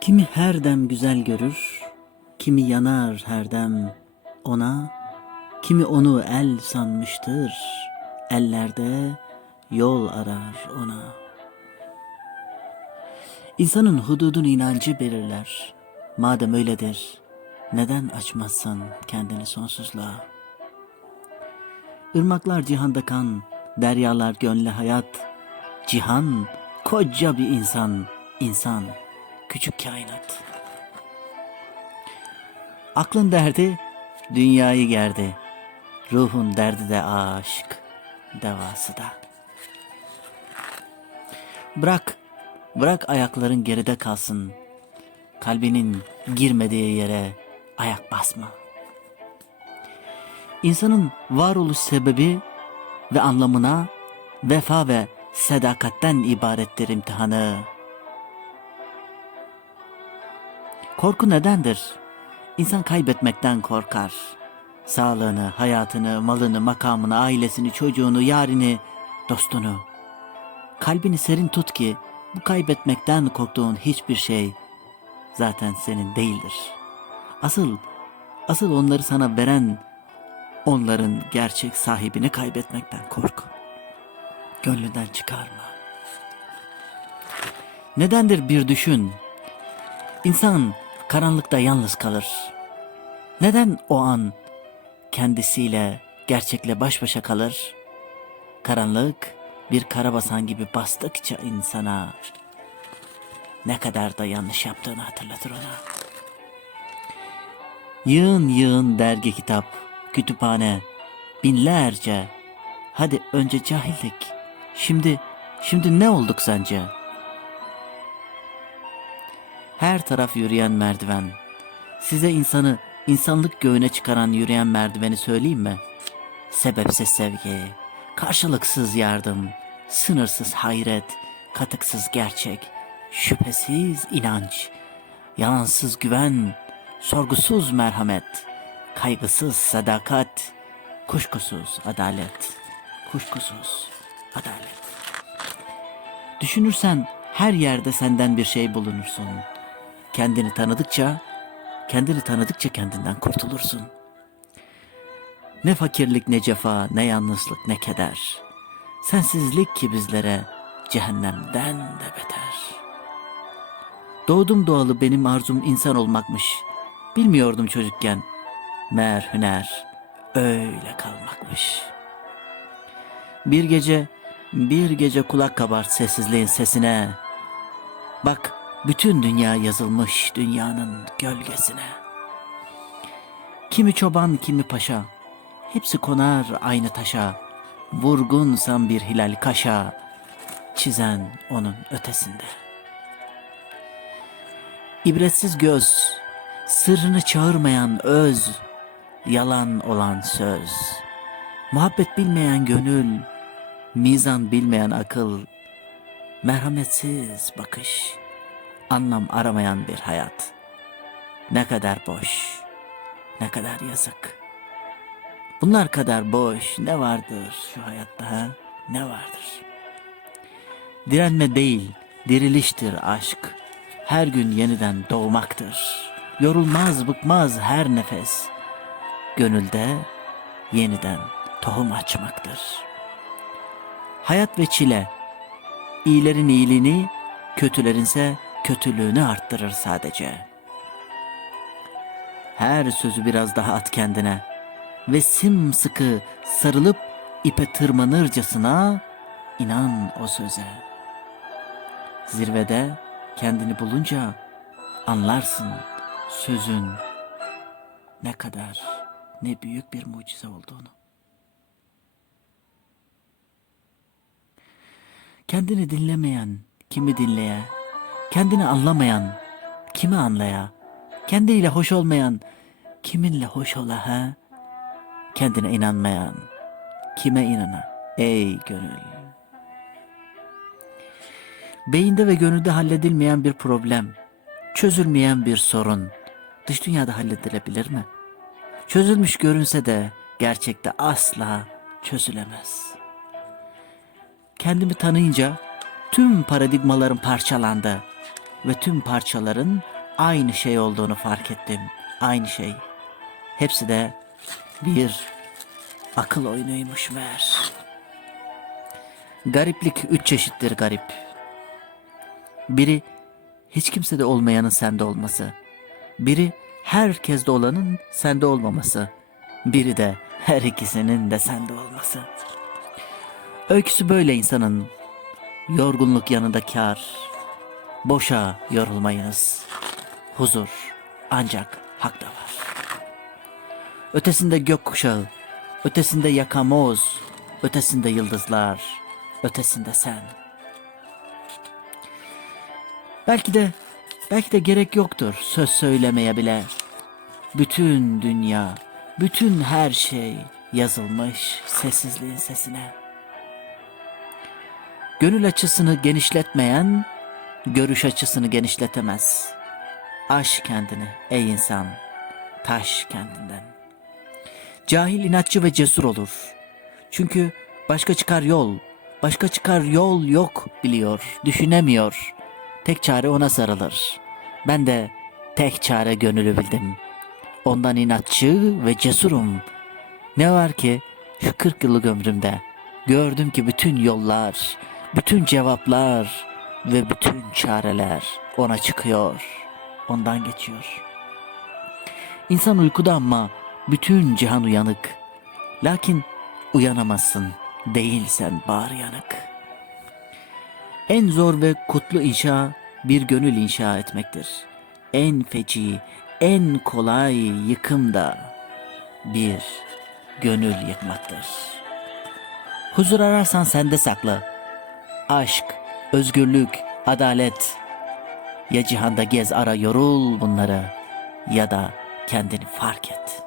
Kimi her dem güzel görür, kimi yanar her dem ona, kimi onu el sanmıştır, ellerde yol arar ona. İnsanın hududun inancı belirler. Madem öyledir, neden açmazsan kendini sonsuzluğa? Irmaklar cihanda kan, deryalar gönle hayat. Cihan koca bir insan, insan küçük kainat. Aklın derdi dünyayı gerdi. Ruhun derdi de aşk, devası da. Bırak, bırak ayakların geride kalsın. Kalbinin girmediği yere ayak basma. İnsanın varoluş sebebi ve anlamına vefa ve sedakatten ibarettir imtihanı. Korku nedendir? İnsan kaybetmekten korkar. Sağlığını, hayatını, malını, makamını, ailesini, çocuğunu, yarini, dostunu. Kalbini serin tut ki bu kaybetmekten korktuğun hiçbir şey zaten senin değildir. Asıl, asıl onları sana veren onların gerçek sahibini kaybetmekten kork. Gönlünden çıkarma. Nedendir bir düşün. İnsan karanlıkta yalnız kalır. Neden o an kendisiyle, gerçekle baş başa kalır? Karanlık bir karabasan gibi bastıkça insana ne kadar da yanlış yaptığını hatırlatır ona. Yığın yığın dergi kitap, kütüphane, binlerce. Hadi önce cahillik. Şimdi, şimdi ne olduk sence? Her taraf yürüyen merdiven. Size insanı insanlık göğüne çıkaran yürüyen merdiveni söyleyeyim mi? Sebepsiz sevgi, karşılıksız yardım, sınırsız hayret, katıksız gerçek, şüphesiz inanç, yalansız güven, sorgusuz merhamet, kaygısız sadakat, kuşkusuz adalet, kuşkusuz adalet. Düşünürsen her yerde senden bir şey bulunursun. Kendini tanıdıkça, kendini tanıdıkça kendinden kurtulursun. Ne fakirlik ne cefa, ne yalnızlık ne keder. Sensizlik ki bizlere cehennemden de beter. Doğdum doğalı benim arzum insan olmakmış. Bilmiyordum çocukken. Meğer hüner öyle kalmakmış. Bir gece, bir gece kulak kabart sessizliğin sesine. Bak bütün dünya yazılmış dünyanın gölgesine. Kimi çoban kimi paşa, hepsi konar aynı taşa. Vurgunsan bir hilal kaşa, çizen onun ötesinde. İbretsiz göz, sırrını çağırmayan öz, yalan olan söz, muhabbet bilmeyen gönül, mizan bilmeyen akıl, merhametsiz bakış, anlam aramayan bir hayat. Ne kadar boş, ne kadar yazık. Bunlar kadar boş ne vardır şu hayatta ha? Ne vardır? Direnme değil, diriliştir aşk. Her gün yeniden doğmaktır. Yorulmaz, bıkmaz her nefes. Gönülde yeniden tohum açmaktır. Hayat ve çile, iyilerin iyiliğini, kötülerinse kötülüğünü arttırır sadece. Her sözü biraz daha at kendine ve sımsıkı sarılıp ipe tırmanırcasına inan o söze. Zirvede kendini bulunca anlarsın sözün ne kadar ne büyük bir mucize olduğunu. Kendini dinlemeyen kimi dinleye, kendini anlamayan kimi anlaya, kendiyle hoş olmayan kiminle hoş ola ha? Kendine inanmayan kime inana ey gönül? Beyinde ve gönülde halledilmeyen bir problem, çözülmeyen bir sorun dış dünyada halledilebilir mi? Çözülmüş görünse de gerçekte asla çözülemez. Kendimi tanıyınca tüm paradigmalarım parçalandı. Ve tüm parçaların aynı şey olduğunu fark ettim. Aynı şey. Hepsi de bir akıl oyunuymuş meğer. Gariplik üç çeşittir garip. Biri hiç kimsede olmayanın sende olması. Biri herkeste olanın sende olmaması. Biri de her ikisinin de sende olması. Öyküsü böyle insanın. Yorgunluk yanında kar. Boşa yorulmayınız. Huzur ancak hakta var. Ötesinde gök kuşağı, ötesinde yakamoz, ötesinde yıldızlar, ötesinde sen. Belki de, belki de gerek yoktur söz söylemeye bile. Bütün dünya, bütün her şey yazılmış sessizliğin sesine. Gönül açısını genişletmeyen, görüş açısını genişletemez. Aş kendini ey insan, taş kendinden. Cahil inatçı ve cesur olur. Çünkü başka çıkar yol, başka çıkar yol yok biliyor, düşünemiyor. Tek çare ona sarılır. Ben de tek çare gönülü bildim. Ondan inatçı ve cesurum. Ne var ki şu 40 yıllık ömrümde gördüm ki bütün yollar, bütün cevaplar ve bütün çareler ona çıkıyor. Ondan geçiyor. İnsan uykuda ama bütün cihan uyanık. Lakin uyanamazsın. Değilsen bağır yanık. En zor ve kutlu inşa bir gönül inşa etmektir. En feci, en kolay yıkım da bir gönül yıkmaktır. Huzur ararsan sende sakla. Aşk, özgürlük, adalet. Ya cihanda gez ara yorul bunları ya da kendini fark et.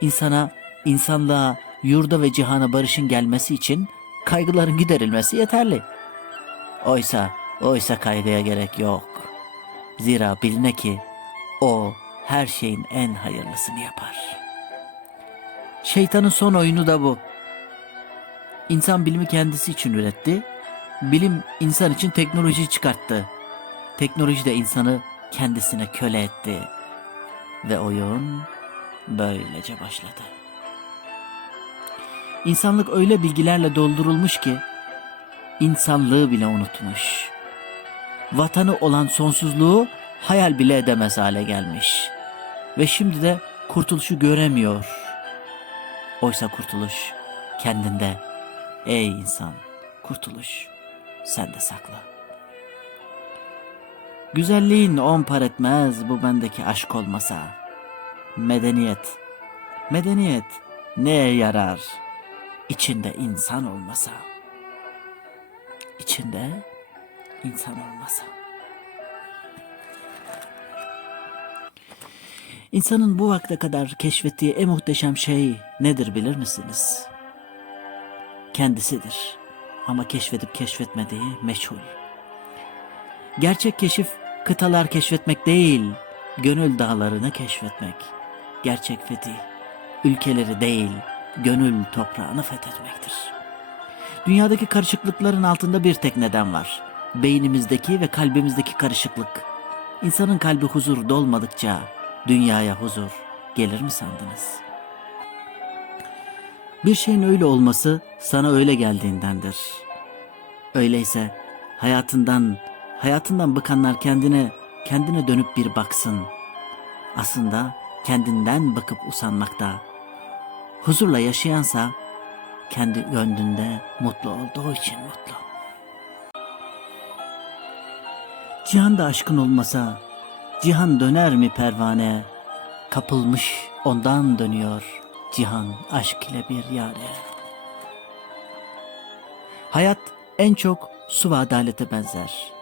İnsana, insanlığa, yurda ve cihana barışın gelmesi için kaygıların giderilmesi yeterli. Oysa, oysa kaygıya gerek yok. Zira biline ki o her şeyin en hayırlısını yapar. Şeytanın son oyunu da bu. İnsan bilimi kendisi için üretti. Bilim insan için teknoloji çıkarttı. Teknoloji de insanı kendisine köle etti. Ve oyun böylece başladı. İnsanlık öyle bilgilerle doldurulmuş ki insanlığı bile unutmuş. Vatanı olan sonsuzluğu hayal bile edemez hale gelmiş. Ve şimdi de kurtuluşu göremiyor. Oysa kurtuluş kendinde. Ey insan, kurtuluş sende sakla. Güzelliğin on par etmez bu bendeki aşk olmasa. Medeniyet, medeniyet neye yarar? İçinde insan olmasa. İçinde insan olmasa. İnsanın bu vakte kadar keşfettiği en muhteşem şey nedir bilir misiniz? Kendisidir. Ama keşfedip keşfetmediği meçhul. Gerçek keşif kıtalar keşfetmek değil, gönül dağlarını keşfetmek. Gerçek fethi ülkeleri değil, gönül toprağını fethetmektir. Dünyadaki karışıklıkların altında bir tek neden var. Beynimizdeki ve kalbimizdeki karışıklık. İnsanın kalbi huzur dolmadıkça dünyaya huzur gelir mi sandınız? Bir şeyin öyle olması sana öyle geldiğindendir. Öyleyse hayatından, hayatından bıkanlar kendine, kendine dönüp bir baksın. Aslında kendinden bakıp usanmakta. Huzurla yaşayansa kendi gönlünde mutlu olduğu için mutlu. Cihanda aşkın olmasa cihan döner mi pervane? Kapılmış ondan dönüyor cihan aşk ile bir yare. Hayat en çok su ve adalete benzer.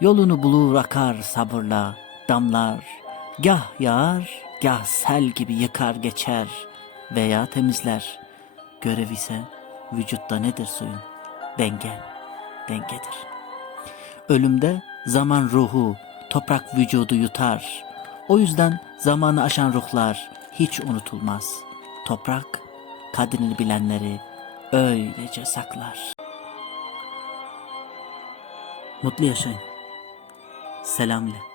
Yolunu bulur akar sabırla, damlar, gah yağar, gah sel gibi yıkar geçer veya temizler. Görev ise vücutta nedir suyun? Denge, dengedir. Ölümde zaman ruhu, toprak vücudu yutar. O yüzden zamanı aşan ruhlar hiç unutulmaz. Toprak kadrini bilenleri öylece saklar. Mutlu yaşayın. Selamle.